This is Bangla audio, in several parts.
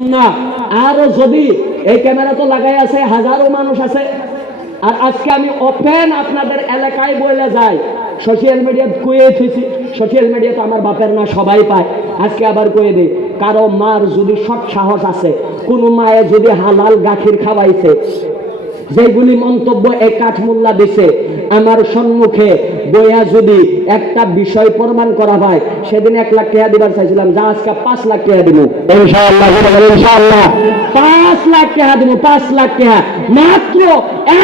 না। আর যদি এই ক্যামেরা তো লাগাই আছে, হাজারো মানুষ আছে। আর আজকে আমি ওপেন আপনাদের এলাকায় বলে যাই। সোশ্যাল মিডিয়া কয়ে থুইছি। সোশ্যাল মিডিয়া তো আমার বাপের না, সবাই পায়। আজকে আবার কয়ে দিই। কারও মার যদি সব সাহস আছে, কোনো মায়ে যদি হালাল গাখির খাওয়াইছে যেগুলি মন্তব্য এক কাঠমুল্লা দিছে আমার সম্মুখে বইয়া যদি একটা বিষয় প্রমাণ করা হয় সেদিন এক লাখ টাকা দিবার চাইছিলাম যা আজকে পাঁচ লাখ টাকা দিব ইনশাআল্লাহ ইনশাআল্লাহ। পাঁচ লাখ টাকা দিব পাঁচ লাখ টাকা মাত্র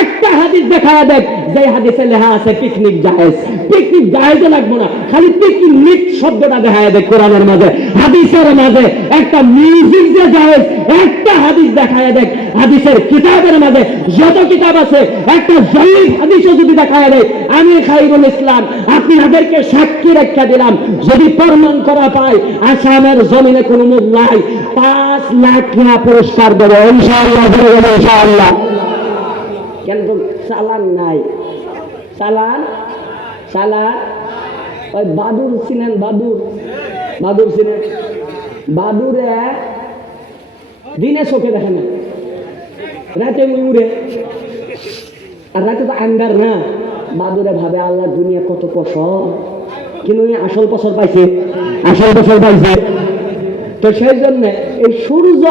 একটা হাদিস দেখা দেখ যে হাদিসে লেখা আছে পিকনিক জায়েজ। পিকনিক জায়েজে লাগবো না খালি পিকনিক শব্দটা দেখা দেখ কোরআনের মাঝে। হাদিসের মাঝে একটা মিউজিক যে জায়েজ, একটা হাদিস দেখায় দেখ। হাদিসের কিতাবের মাঝে যত কিতাব আছে, একটা জয়ীব হাদিসও যদি দেখায় দেয় আমি খাইরুল ইসলাম আপনাদেরকে সাক্ষী রেখা দিলাম। যদি প্রমাণ করা পায়, আসামের জমিনে কোনো মূল নাই। পাঁচ লাখ টাকা পুরস্কার দেবো, ইনশাআল্লাহ ইনশাআল্লাহ। কিন্তু চালান নাই? চালান? চালান? ওই বাদুর চিনেন বাদুর। বাদুর চিনেন বাদুরে দিনে চোখে দেখে না। রাতে উড়ে। আর রাতে তো আন্ডার না। বাদুরে ভাবে, আল্লাহ দুনিয়া কত পছর কিন্তু আসল পছর পাইছে। আসল পছর পাইছে। তো সেই জন্য এই সূর্য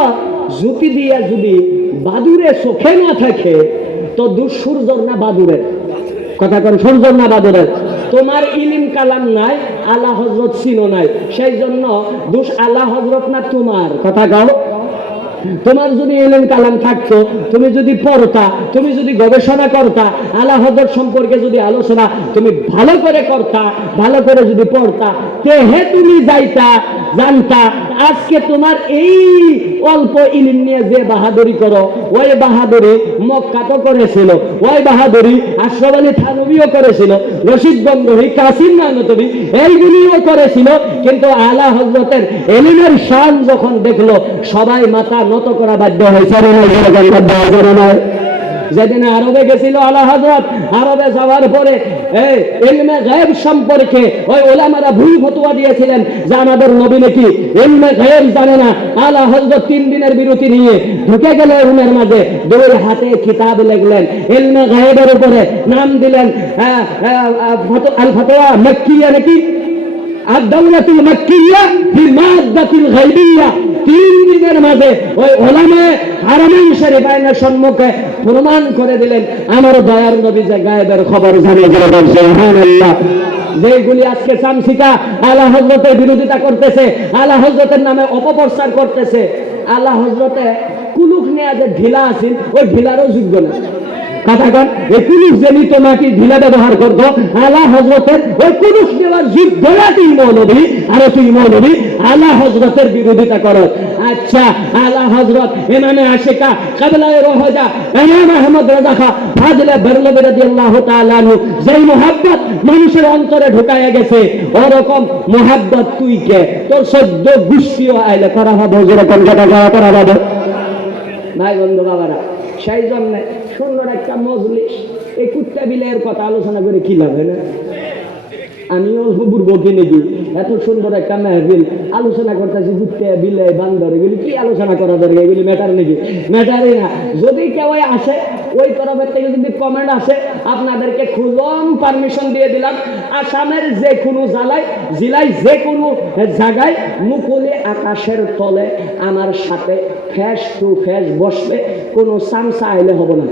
জ্যোতি দিয়া যদি বাদুরে চোখে না থাকে, তো দুঃসূর্যর না বাদুরের। কথা কন, সূর্যর না বাদুরের। তোমার ইলিম কালাম নাই আলা হজরত চিনো নাই। সেই জন্য দোষ আল্লাহ হজরত না তোমার? কথা গাও তোমার যদি এলেন কালাম থাকতো, তুমি যদি পড়তা, তুমি যদি গবেষণা করতা আলা হজর সম্পর্কে যদি আলোচনা তুমি ভালো করে করতা, ভালো করে যদি পড়তা তেহে তুমি যাইতা, জানতা আজকে তোমার এই অল্প ইলিম নিয়ে যে বাহাদুরি করো ওই বাহাদুরি মক্কা তো করেছিল ওই বাহাদুরি আশরাফ আলী থানবিও করেছিল রশিদ গঙ্গহি কাসিম নানতবি এইগুলিও করেছিল কিন্তু আলা হজরতের এলিমের শান যখন দেখল সবাই মাথা নত করা বাধ্য হয়েছে নয়, যেদিন আরবে গেছিল আলা হজরত আরবে যাওয়ার পরে এই ইলমে গায়েব সম্পর্কে ওই ওলামারা ভুল ফতোয়া দিয়েছিলেন যে আমাদের নবী নাকি ইলমে গায়েব জানে না আলা হজরত তিন দিনের বিরতি নিয়ে ঢুকে গেল রুমের মাঝে দুই হাতে কিতাব লিখলেন ইলমে গায়েবের উপরে নাম দিলেন আহ, আহ, আহ, ফতো- আল ফতোয়া মক্কিয়া নাকি الدولة المكية في مادة الغيبية তিন দিনের মাঝে ওই ওলামে হারামাইন শরীফ আইনের সম্মুখে প্রমাণ করে দিলেন, আমার দয়ার নবী যে গায়েবের খবর জানে যেগুলি আজকে চামচিকা আলা হজরতের বিরোধিতা করতেছে আলা হজরতের নামে অপপ্রচার করতেছে আলা হজরতে কুলুক নিয়ে যে ঢিলা আছিল ওই ঢিলারও যোগ্য না। এই মাটি ঢিলা ব্যবহার করতো আলা হজরতের ওই যুদ্ধ মৌলবী তুই মৌলবী আলা হজরতের বিরোধিতা করো। আচ্ছা আলা হজরত কাবলায় রহজা আহমদ ফাজলে যেই মোহাব্বত মানুষের অন্তরে ঢুকায়া গেছে, ওরকম মোহাব্বত তুই কে? তোর সদ্য গুষ্টিও আইলে করা হবে, যেরকম করা হবে। ভাই বন্ধু বাবারা সেই জন্য সুন্দর একটা মজলিস, এই কুত্তা বিলের কথা আলোচনা করে কি লাগে না? আমিও বুড়বো কিনে দিই, এত সুন্দর একটা মেহবিল আলোচনা করতেছি কুত্তে বিলে, বান্দর, এগুলি কি আলোচনা করা দরকার? এগুলি ম্যাটার নাকি? ম্যাটারই না। যদি কেউ আসে ওই তরফের থেকে যদি কমেন্ট আসে, আপনাদেরকে খুলম পারমিশন দিয়ে দিলাম। আসামের যে কোনো জেলায় জেলায় যে কোনো জায়গায় মুকুলে আকাশের তলে আমার সাথে ফ্যাস টু ফ্যাস বসবে কোনো সামসা আইলে হবে না।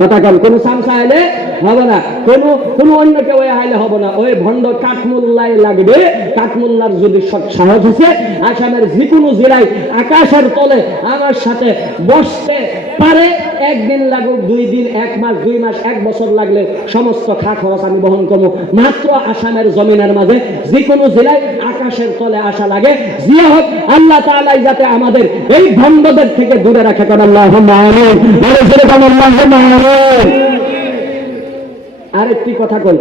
কথা কম, কোনো সামসা আইলে হবে না। কোনো কোনো অন্য কেউ আইলে হবে না। ওই ভণ্ড কাঠমুল্লাই লাগবে। কাঠমুল্লার যদি সব সাহস আছে, আসামের যে কোনো জেলায় আকাশের তলে আমার সাথে বসতে পারে। একদিন লাগুক, দুই দিন, এক মাস, দুই মাস, এক বছর লাগলে সমস্ত খা খরচ আমি বহন করব। মাত্র আসামের জমিনের মাঝে যে কোনো জেলায় আকাশের তলে আসা লাগে। জিয়া হোক, আল্লাহ তাআলাই যাতে আমাদের এই ভণ্ডদের থেকে দূরে রাখে আরেকটি কথা কই,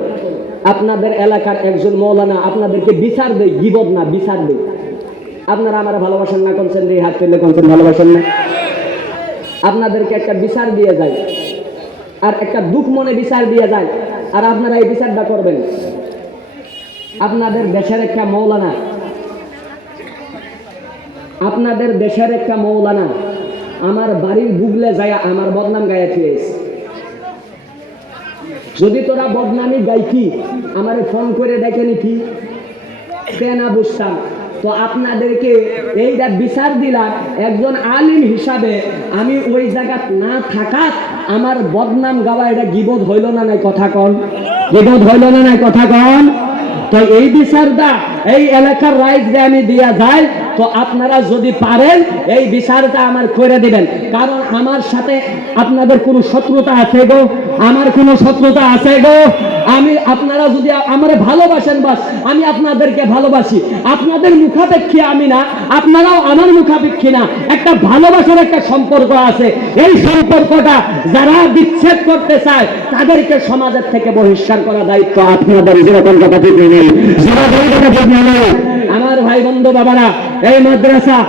আপনাদের এলাকার একজন মৌলানা আপনাদেরকে বিচার দেয় গিবদ না, বিচার দেয় আপনারা আমার ভালোবাসেন না করছেন এই হাত পেলে করছেন ভালোবাসেন না। আপনাদেরকে একটা বিচার দিয়ে যায়। আর একটা দুঃখ মনে বিচার দিয়ে যায়। আর আপনারা এই বিচারটা করবেন। আপনাদের দেশের একটা মৌলানা। আপনাদের দেশের একটা মৌলানা। আমার বাড়ির বুগলে যায় আমার বদনাম গায়ে যদি তোরা বদনামি গাইকি আমার ফোন করে ডেকে সে না বুঝতাম। তো আপনাদেরকে এইটা বিচার দিলাম, একজন আলিম হিসাবে আমি ওই জায়গা না থাকাত আমার বদনাম গাওয়া এটা গিবোধ হইল না নাই কথা কন? গিবোধ হইল না নাই কথা কন? তো এই বিচারটা এই এলাকার রাইট যে আমি দিয়া যাই তো আপনারা যদি পারেন, এই বিচারটা আমার করে দিবেন। কারণ আমার সাথে আপনাদের কোনো শত্রুতা আছে গো? আমার কোনো শত্রুতা আছে গো? আমি, আপনারা যদি আমার ভালোবাসেন বাস, আমি আপনাদেরকে ভালোবাসি। আপনাদের মুখাপেক্ষী আমি না, আপনারাও আমার মুখাপেক্ষী না। একটা ভালোবাসার একটা সম্পর্ক আছে। এই সম্পর্কটা যারা বিচ্ছেদ করতে চায়, তাদেরকে সমাজের থেকে বহিষ্কার করা দায়িত্ব আপনাদের। যেরকম কথা ঠিক নেই যেরকম কথা ঠিক নেই আমার ভাই বন্ধু বাবারা, এই মাদ্রাসা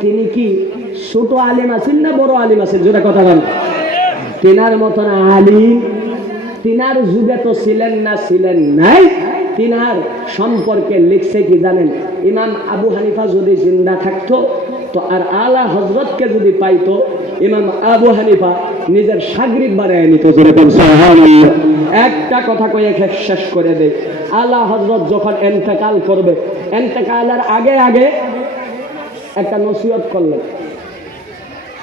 তিনি কি না বড় কথা তিনার মতন আলিম, তিনার যুগে তো ছিলেন না নাই। তিনার সম্পর্কে লিখছে কি জানেন? ইমাম আবু হানিফা যদি জিন্দা থাকতো, তো আর আলা হজরতকে যদি পাইতো ইমাম আবু হানিফা নিজের সাগরিক বানায় নিত। একটা কথা কয়ে শেষ করে দে আলা হজরত যখন এন্তেকাল করবে, এন্তেকালের আগে আগে একটা নসিহত করলেন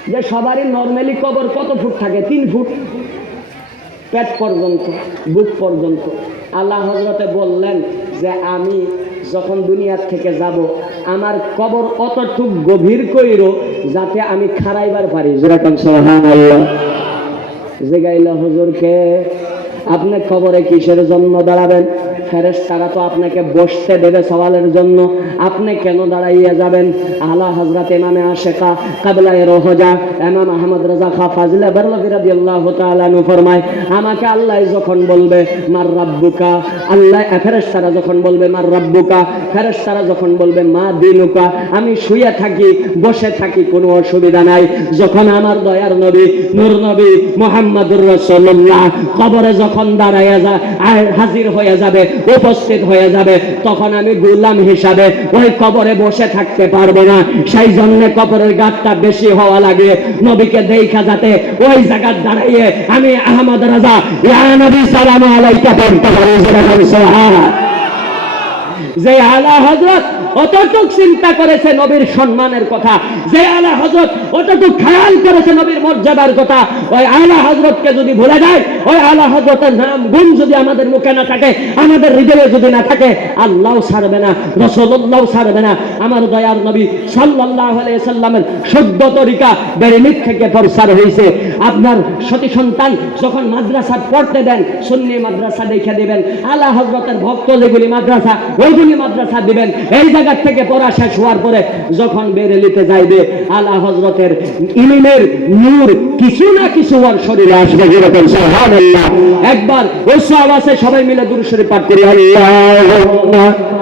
যে সবারই নর্মালি কবর কত ফুট থাকে? তিন ফুট। পেট পর্যন্ত, বুক পর্যন্ত। আল্লাহ হজরতে বললেন যে আমি যখন দুনিয়ার থেকে যাব, আমার কবর অতটুক গভীর কইর যাতে আমি খারাইবার পারি। যেরকম সোহান আল্লাহ জেগাইলা হুজুরকে আপনি খবরে কিসের জন্য দাঁড়াবেন? ফেরেস তারা তো আপনাকে বসতে দেবে সওয়ালের জন্য। আপনি কেন দাঁড়াইয়া যাবেন? আলা হজরত ইমামে আশেকা কাবলায় রোহজা, ইমাম আহমদ রাজা খা ফাজলে বেরলভি রাদিয়াল্লাহু তাআলা নু ফরমায়, আমাকে আল্লাহ যখন বলবে, মার রাব্বুকা? আল্লাহ ফেরেশতারা যখন বলবে, মার রাব্বুকা? ফেরেশতারা যখন বলবে, মা দিনুকা? আমি শুয়ে থাকি, বসে থাকি, কোনো অসুবিধা নাই। যখন আমার দয়ার নবী, নূর নবী মোহাম্মদুর রাসূলুল্লাহ, কবরে যখন দাঁড়াইয়া যা হাজির হয়ে যাবে, উপস্থিত হয়ে যাবে, তখন আমি গোলাম হিসাবে ওই কবরে বসে থাকতে পারব না। সেই জন্য কবরের গাতটা বেশি হওয়া লাগে। নবীকে দেখা যাতে ওই জায়গার দাঁড়াইয়ে আমি আহমদ রাজা, ইয়া নবী সালাম আলাইকা পড়তে পারি। যে আলা হজরত অতটুক চিন্তা করেছে নবীর সম্মানের কথা, যে আলা হজরত অতটুক খেয়াল করেছে নবীর মর্যাদার কথা, ওই আলা হজরতকে যদি ভুলে যায়, ওই আলা হজরতের নাম গুণ যদি আমাদের মুখে না থাকে, আমাদের হৃদয়ে যদি না থাকে আল্লাহ ছাড়বে না রসল্লাহ ছাড়বে না। আমার দয়ার নবী সাল্লাহ সাল্লামের সভ্য তরিকা বেরেমিক থেকে প্রসার হয়েছে আপনার সতী সন্তান যখন মাদ্রাসা পড়তে দেন, সুন্নি মাদ্রাসা দেখে দেবেন, আলা হজরতের ভক্ত যেগুলি মাদ্রাসা ওইগুলি মাদ্রাসা দিবেন, এই জায়গার থেকে পড়া শেষ হওয়ার পরে যখন বেরেলিতে যাইবে, আলা হজরতের ইলিমের নূর কিছু না কিছু ওর শরীরে আসবে যেরকম একবার সব আছে সবাই মিলে দুরূদ শরীফ পাঠ করি আল্লাহ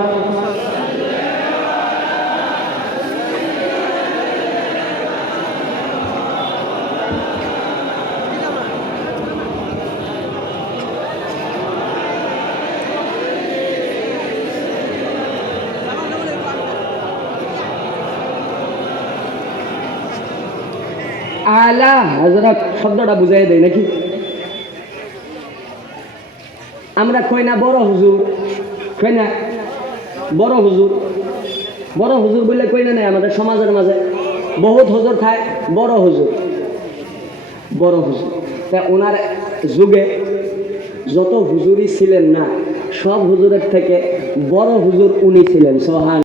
আলা হজরত শব্দটা বুঝাই দেয় নাকি? আমরা কই না বড় হুজুর? কই না? বড় হুজুর। বড় হুজুর বললে কই না নাই আমাদের সমাজের মাঝে? বহুত হুজুর খায়, বড় হুজুর। বড় হুজুর। তা ওনার যুগে যত হুজুরই ছিলেন না, সব হুজুরের থেকে বড় হুজুর উনি ছিলেন, সোহান।